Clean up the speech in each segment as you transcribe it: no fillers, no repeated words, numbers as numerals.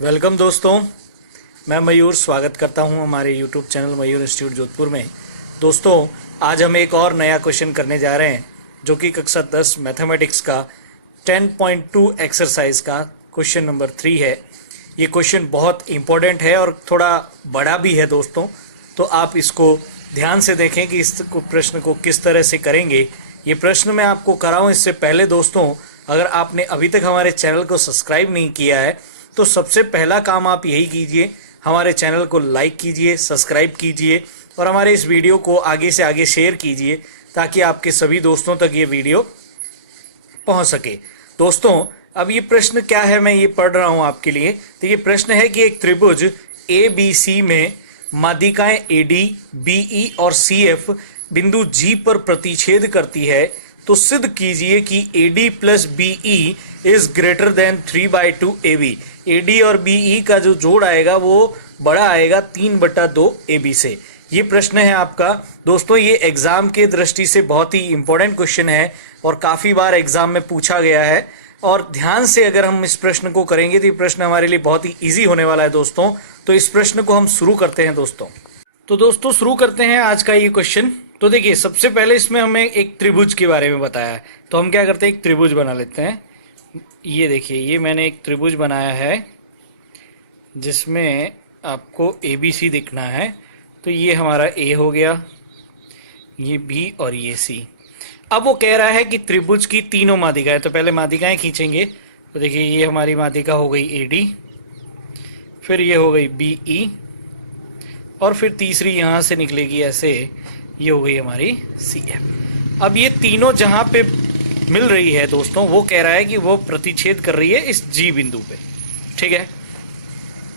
Welcome दोस्तों, मैं मयूर स्वागत करता हूं हमारे यूट्यूब चैनल मयूर इंस्टीट्यूट जोधपुर में। दोस्तों, आज हम एक और नया क्वेश्चन करने जा रहे हैं जो कि कक्षा 10 मैथमेटिक्स का 10.2 एक्सरसाइज का क्वेश्चन नंबर 3 है। ये क्वेश्चन बहुत इम्पोर्टेंट है और थोड़ा बड़ा भी है दोस्तों, तो आप इसको ध्यान से देखें कि इस प्रश्न को किस तरह से करेंगे। ये प्रश्न मैं आपको कराऊं इससे पहले दोस्तों, अगर आपने अभी तक हमारे चैनल को सब्सक्राइब नहीं किया है तो सबसे पहला काम आप यही कीजिए, हमारे चैनल को लाइक कीजिए, सब्सक्राइब कीजिए और हमारे इस वीडियो को आगे से आगे शेयर कीजिए ताकि आपके सभी दोस्तों तक ये वीडियो पहुंच सके। दोस्तों, अब ये प्रश्न क्या है मैं ये पढ़ रहा हूं आपके लिए। तो ये प्रश्न है कि एक त्रिभुज ए बी सी में माध्यिकाएं AD, BE और CF बिंदु G पर प्रतिच्छेद करती है, तो सिद्ध कीजिए कि AD plus BE is greater than 3/2 AB। AD और BE का जो जोड़ आएगा वो बड़ा आएगा 3/2 AB से। ये प्रश्न है आपका। दोस्तों, ये एग्जाम के दृष्टि से बहुत ही इंपॉर्टेंट क्वेश्चन है और काफी बार एग्जाम में पूछा गया है, और ध्यान से अगर हम इस प्रश्न को करेंगे तो ये प्रश्न हमारे लिए बहुत ही इजी होने वाला है दोस्तों। तो इस प्रश्न को हम शुरू करते हैं दोस्तों। तो दोस्तों, शुरू करते हैं आज का ये क्वेश्चन। तो देखिए, सबसे पहले इसमें हमें एक त्रिभुज के बारे में बताया है, तो हम क्या करते हैं, एक त्रिभुज बना लेते हैं। ये देखिए, ये मैंने एक त्रिभुज बनाया है जिसमें आपको ABC दिखना है। तो ये हमारा A हो गया, ये B और ये C। अब वो कह रहा है कि त्रिभुज की तीनों माध्यिकाएं, तो पहले माध्यिकाएं खींचेंगे। तो देखिए, ये हमारी माध्यिका हो गई AD, फिर ये हो गई BE और फिर तीसरी यहाँ से निकलेगी ऐसे, ये हो गई हमारी CF। अब ये तीनों जहाँ पे मिल रही है दोस्तों, वो कह रहा है कि वो प्रतिच्छेद कर रही है इस G बिंदु पे। ठीक है,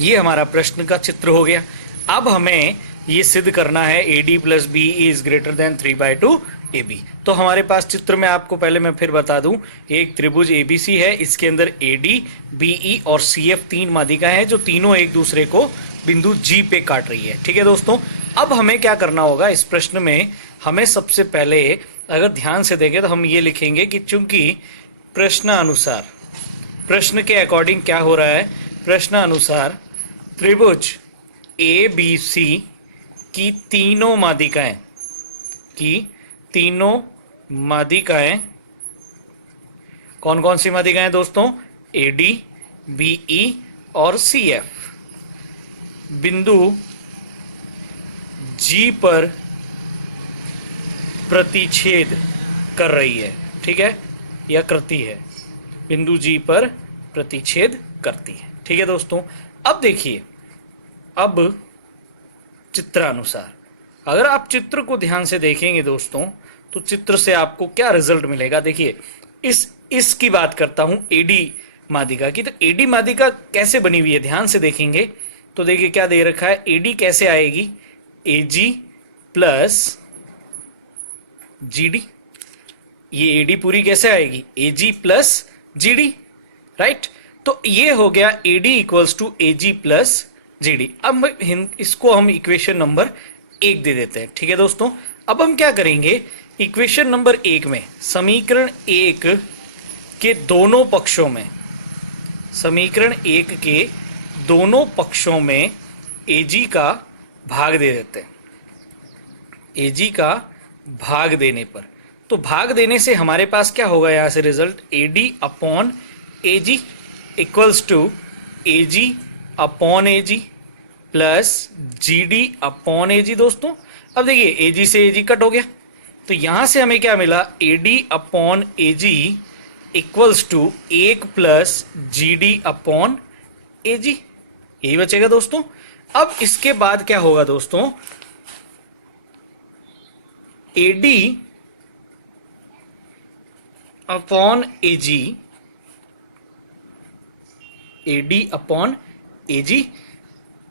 ये हमारा प्रश्न का चित्र हो गया। अब हमें ये सिद्ध करना है AD plus BE is greater than 3/2 AB। तो हमारे पास चित्र में आपको पहले मैं फिर बता दूं, एक त्रिभुज ABC है, इसके अंदर AD, BE और CF तीन माध्यिकाएं हैं जो तीनों एक दूसरे को बिंदु G पे काट रही है। ठीक है दोस्तों, अब हमें क्या करना होगा इस प्रश्न में, हमें सबसे पहले अगर ध्यान से देखें तो हम ये लिखेंगे कि चूंकि प्रश्नानुसार, प्रश्न के अकॉर्डिंग क्या हो रहा है, प्रश्नानुसार त्रिभुज ABC की तीनों माध्यिकाएं कौन कौन सी माध्यिकाएं दोस्तों, AD, BE और CF बिंदु G पर प्रतिच्छेद कर रही है। ठीक है, या करती है, बिंदु G पर प्रतिच्छेद करती है। ठीक है दोस्तों, अब देखिए, अब चित्रानुसार अगर आप चित्र को ध्यान से देखेंगे दोस्तों, तो चित्र से आपको क्या रिजल्ट मिलेगा। देखिए, इसकी बात करता हूं AD माध्यिका की। तो AD माध्यिका कैसे बनी हुई है, ध्यान से देखेंगे तो देखिए क्या दे रखा है, AD कैसे आएगी, AG प्लस GD। ये AD पूरी कैसे आएगी, AG प्लस GD, राइट। तो ये हो गया AD equals to AG plus GD। अब इसको हम इक्वेशन नंबर 1 दे देते हैं। ठीक है दोस्तों, अब हम क्या करेंगे, इक्वेशन नंबर 1 में समीकरण 1 के दोनों पक्षों में, समीकरण 1 के दोनों पक्षों में AG का भाग दे देते हैं। AG का भाग देने पर, तो भाग देने से हमारे पास क्या होगा, यहां से result AD upon AG equals to AG upon AG plus GD upon AG। दोस्तों, अब देखिए AG से AG कट हो गया, तो यहां से हमें क्या मिला, AD upon AG equals to 1 plus GD upon AG, यही बचेगा दोस्तों। अब इसके बाद क्या होगा दोस्तों, AD upon AG, AD upon AG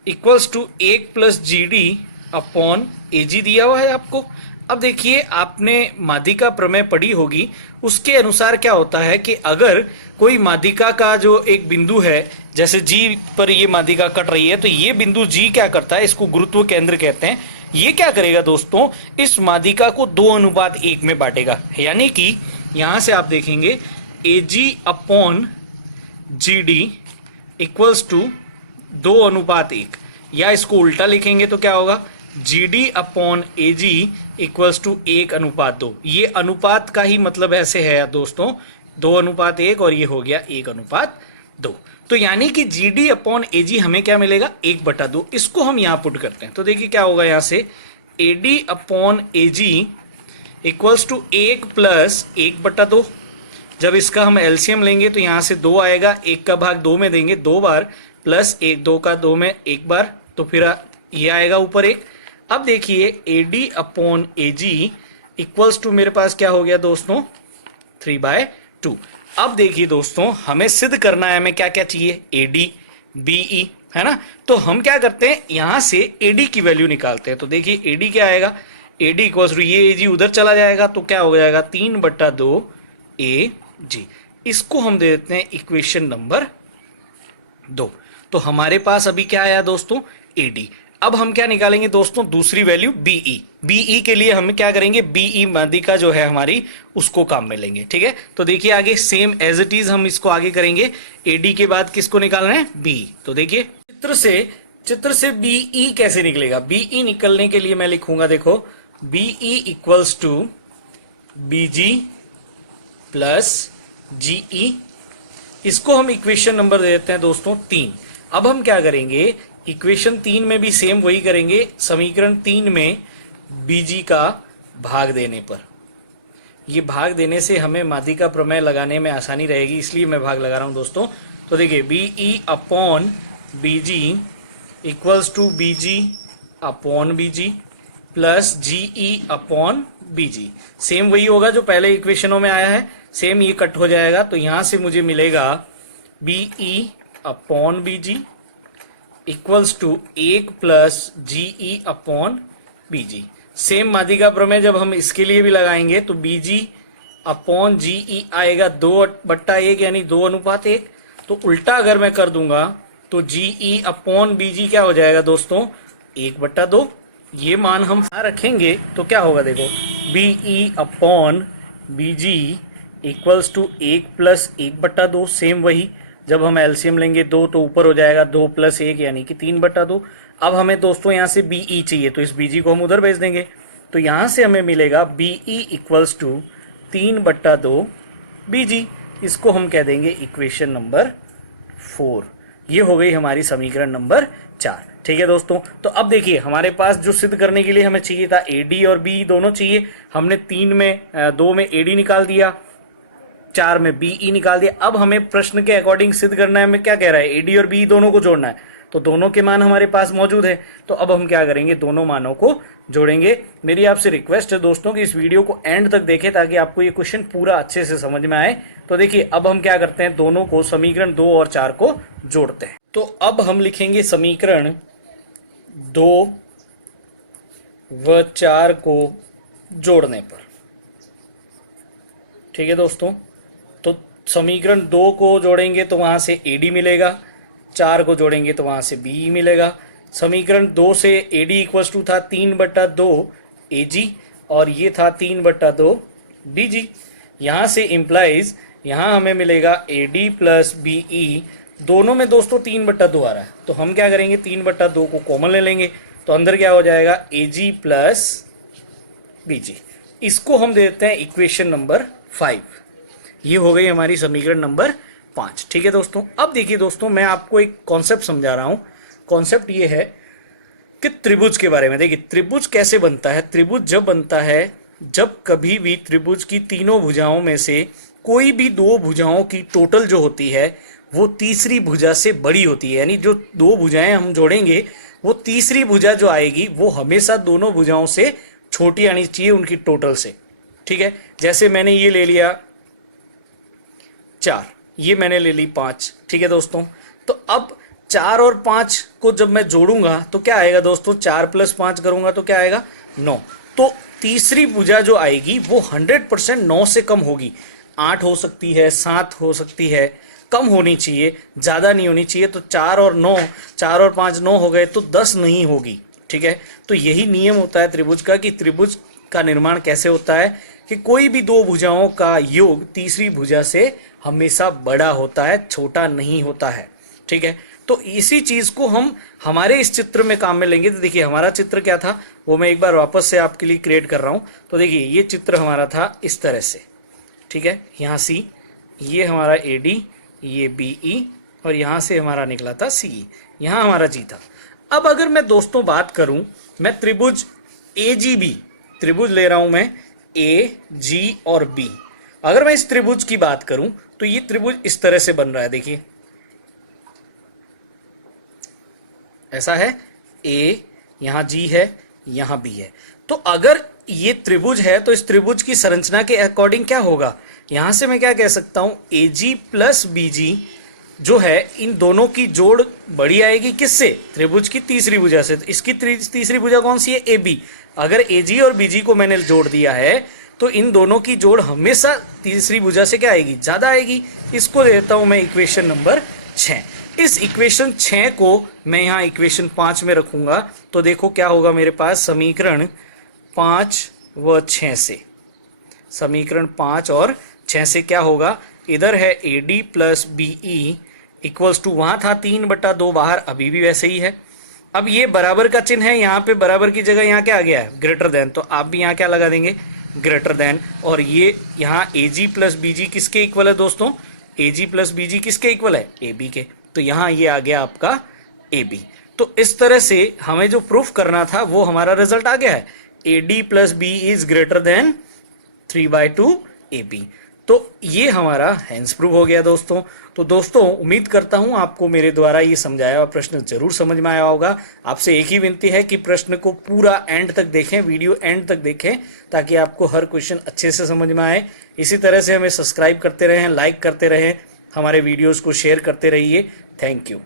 equals to 1 plus GD upon AG दिया हुआ है आपको। अब देखिए, आपने माध्यिका प्रमेय पढ़ी होगी, उसके अनुसार क्या होता है कि अगर कोई माध्यिका का जो एक बिंदु है, जैसे G पर ये माध्यिका कट रही है, तो ये बिंदु G क्या करता है, इसको गुरुत्व केंद्र कहते हैं। ये क्या करेगा दोस्तों, इस माध्यिका को 2:1 में बांटेगा। यानी कि यहां से आप देखेंगे AG upon GD equals to 2:1, या इसको उल्टा लिखेंगे तो क्या होगा, GD upon AG equals to 1:2। ये अनुपात का ही मतलब ऐसे है दोस्तों, 2:1 और ये हो गया 1:2। तो यानी कि GD अपॉन AG हमें क्या मिलेगा, 1/2। इसको हम यहां पुट करते हैं तो देखिए क्या होगा, यहां से AD upon AG equals to 1 plus 1/2। जब इसका हम एलसीएम लेंगे तो यहां से 2 आएगा, 1 का भाग 2 में देंगे 2 बार, प्लस 1 2 का 2 में 1 बार, तो फिर ये आएगा ऊपर 1। अब देखिए AD upon AG equals to मेरे पास क्या हो गया दोस्तों, 3/2। अब देखिए दोस्तों, हमें सिद्ध करना है, हमें क्या क्या चाहिए, AD BE, है ना। तो हम क्या करते हैं, यहां से AD की वैल्यू निकालते हैं। तो देखिए AD क्या आएगा, AD इक्वल्स टू ये AG उधर चला जाएगा तो क्या हो जाएगा, 3/2 AG। इसको हम दे देते हैं इक्वेशन नंबर 2। तो हमारे पास अभी क्या आया दोस्तों, AD। अब हम क्या निकालेंगे दोस्तों, दूसरी वैल्यू BE। BE के लिए हम क्या करेंगे, BE माध्यिका जो है हमारी, उसको काम में लेंगे, ठीक है। तो देखिए आगे सेम एज इट इज हम इसको आगे करेंगे। AD के बाद किसको निकालना है, BE। तो देखिए चित्र से BE कैसे निकलेगा, BE निकलने के लिए मैं लिखूंगा, देखो BE equals to BG plus GE। इसको हम इक्वेशन नंबर दे देते हैं दोस्तों 3। अब हम क्या करेंगे, इक्वेशन 3 में भी सेम वही करेंगे, समीकरण 3 में BG का भाग देने पर, ये भाग देने से हमें माध्यिका प्रमेय लगाने में आसानी रहेगी, इसलिए मैं भाग लगा रहा हूं दोस्तों। तो देखिए BE upon BG equals to BG upon BG plus GE upon BG। Same वही होगा जो पहले इक्वेशनों में आया है, सेम ये कट हो जाएगा। तो यहां से मुझे मिलेगा BE upon BG equals to 1 plus GE upon BG। Same माध्यिका प्रमेय जब हम इसके लिए भी लगाएंगे तो BG अपॉन GE आएगा 2/1 यानी 2:1। तो उल्टा अगर मैं कर दूंगा तो GE अपॉन BG क्या हो जाएगा दोस्तों, 1/2। ये मान हम रखेंगे तो क्या होगा, देखो BE upon BG equals to 1 plus 1/2। Same वही, जब हम एलसीएम लेंगे 2 तो ऊपर हो जाएगा 2 प्लस 1 यानी कि 3/2। अब हमें दोस्तों यहाँ से BE चाहिए तो इस BG को हम उधर भेज देंगे। तो यहाँ से हमें मिलेगा BE इक्वल्स टू 3/2 BG। इसको हम कह देंगे इक्वेशन नंबर 4। ये हो गई हमारी समीकरण नंबर 4, ठीक है दोस्तों। तो अब देखिए हमारे पास जो सिद्ध करने के लिए हमें चाहिए था, AD और BE दोनों चाहिए। हमने 2 में AD निकाल दिया, 4 में BE निकाल दिया। अब हमें प्रश्न के अकॉर्डिंग सिद्ध करना है, हमें क्या कह रहा है, AD और BE दोनों को जोड़ना है। तो दोनों के मान हमारे पास मौजूद है, तो अब हम क्या करेंगे, दोनों मानों को जोड़ेंगे। मेरी आपसे रिक्वेस्ट है दोस्तों कि इस वीडियो को एंड तक देखें ताकि आपको ये क्वेश्चन पूरा अच्छे से समझ में आए। तो देखिए अब हम क्या करते हैं, दोनों को, समीकरण 2 और 4 को जोड़ते हैं। तो अब हम लिखेंगे समीकरण 2 व 4 को जोड़ने पर, ठीक है दोस्तों। तो समीकरण 2 को जोड़ेंगे तो वहां से AD मिलेगा, 4 को जोड़ेंगे तो वहां से BE मिलेगा। समीकरण 2 से AD इक्वल्स टू था 3/2 AG और ये था 3/2 BG। यहां से इंप्लाइज यहां हमें मिलेगा AD प्लस BE, दोनों में दोस्तों 3/2 आ रहा है, तो हम क्या करेंगे, 3/2 को कॉमन ले लेंगे। तो अंदर क्या हो जाएगा, AG प्लस BG। इसको हम दे देते हैं इक्वेशन नंबर 5। ये हो गई हमारी समीकरण नंबर 5, ठीक है दोस्तों। अब देखिए दोस्तों, मैं आपको एक कॉन्सेप्ट समझा रहा हूं। कॉन्सेप्ट ये है कि त्रिभुज के बारे में। देखिए त्रिभुज कैसे बनता है, त्रिभुज जब बनता है जब कभी भी त्रिभुज की तीनों भुजाओं में से कोई भी 2 भुजाओं की टोटल जो होती है वो तीसरी भुजा से बड़ी होती है। यानी जो 2 भुजाएं हम जोड़ेंगे वो तीसरी भुजा जो आएगी वो हमेशा दोनों भुजाओं से छोटी आनी चाहिए उनकी टोटल से, ठीक है। जैसे मैंने ये ले लिया 4, ये मैंने ले ली 5, ठीक है दोस्तों। तो अब 4 और 5 को जब मैं जोड़ूंगा तो क्या आएगा दोस्तों, 4 + 5 करूंगा तो क्या आएगा, 9। तो तीसरी भुजा जो आएगी वो 100% 9 से कम होगी। 8 हो सकती है, 7 हो सकती है, कम होनी चाहिए, ज्यादा नहीं होनी चाहिए। तो 4 और 5 9 हो गए तो 10 नहीं होगी, ठीक है। तो यही नियम होता है त्रिभुज का, कि त्रिभुज का निर्माण कैसे होता है कि कोई भी 2 भुजाओं का योग तीसरी भुजा से हमेशा बड़ा होता है, छोटा नहीं होता है, ठीक है। तो इसी चीज को हम हमारे इस चित्र में काम में लेंगे। तो देखिए हमारा चित्र क्या था वो मैं एक बार वापस से आपके लिए क्रिएट कर रहा हूं। तो देखिए ये चित्र हमारा था इस तरह से, ठीक है, यहाँ सी, ये हमारा AD, ये BE और यहाँ से हमारा निकला था CE, यहाँ हमारा G था। अब अगर मैं दोस्तों बात करूं, मैं त्रिभुज AGB त्रिभुज ले रहा हूं मैं AG और B। अगर मैं इस त्रिभुज की बात करूं तो ये त्रिभुज इस तरह से बन रहा है, देखिए ऐसा है, A, यहाँ G है, यहाँ B है। तो अगर ये त्रिभुज है तो इस त्रिभुज की संरचना के अकॉर्डिंग क्या होगा, यहां से मैं क्या कह सकता हूं, AG प्लस BG जो है इन दोनों की जोड़ बड़ी आएगी किससे, त्रिभुज की तीसरी भुजा से। तो इसकी तीसरी भुजा कौन सी है, AB। अगर AG और BG को मैंने जोड़ दिया है तो इन दोनों की जोड़ हमेशा तीसरी भुजा से क्या आएगी, ज्यादा आएगी। इसको देता हूं मैं इक्वेशन नंबर 6। इस इक्वेशन 6 को मैं यहाँ इक्वेशन 5 में रखूंगा। तो देखो क्या होगा मेरे पास, समीकरण 5 व 6 से, समीकरण 5 और 6 से क्या होगा, इधर है AD plus BE equals to, वहां था 3/2 बाहर, अभी भी वैसे ही है। अब ये बराबर का चिन्ह है, यहाँ पे बराबर की जगह यहाँ क्या आ गया है, ग्रेटर देन। तो आप भी यहाँ क्या लगा देंगे, ग्रेटर देन। और ये यहाँ AG प्लस BG किसके इक्वल है दोस्तों, AG प्लस BG किसके इक्वल है, AB के। तो यहाँ ये आ गया आपका AB। तो इस तरह से हमें जो प्रूफ करना था वो हमारा रिजल्ट आ गया है, AD plus B is greater than 3/2 AB। तो ये हमारा हैंस प्रूफ हो गया दोस्तों। तो दोस्तों उम्मीद करता हूं आपको मेरे द्वारा ये समझाया हुआ प्रश्न जरूर समझ में आया होगा। आपसे एक ही विनती है कि प्रश्न को पूरा एंड तक देखें, वीडियो एंड तक देखें, ताकि आपको हर क्वेश्चन अच्छे से समझ में आए। इसी तरह से हमें सब्सक्राइब करते रहें, लाइक करते रहें, हमारे वीडियोस को शेयर करते रहिए। Thank you.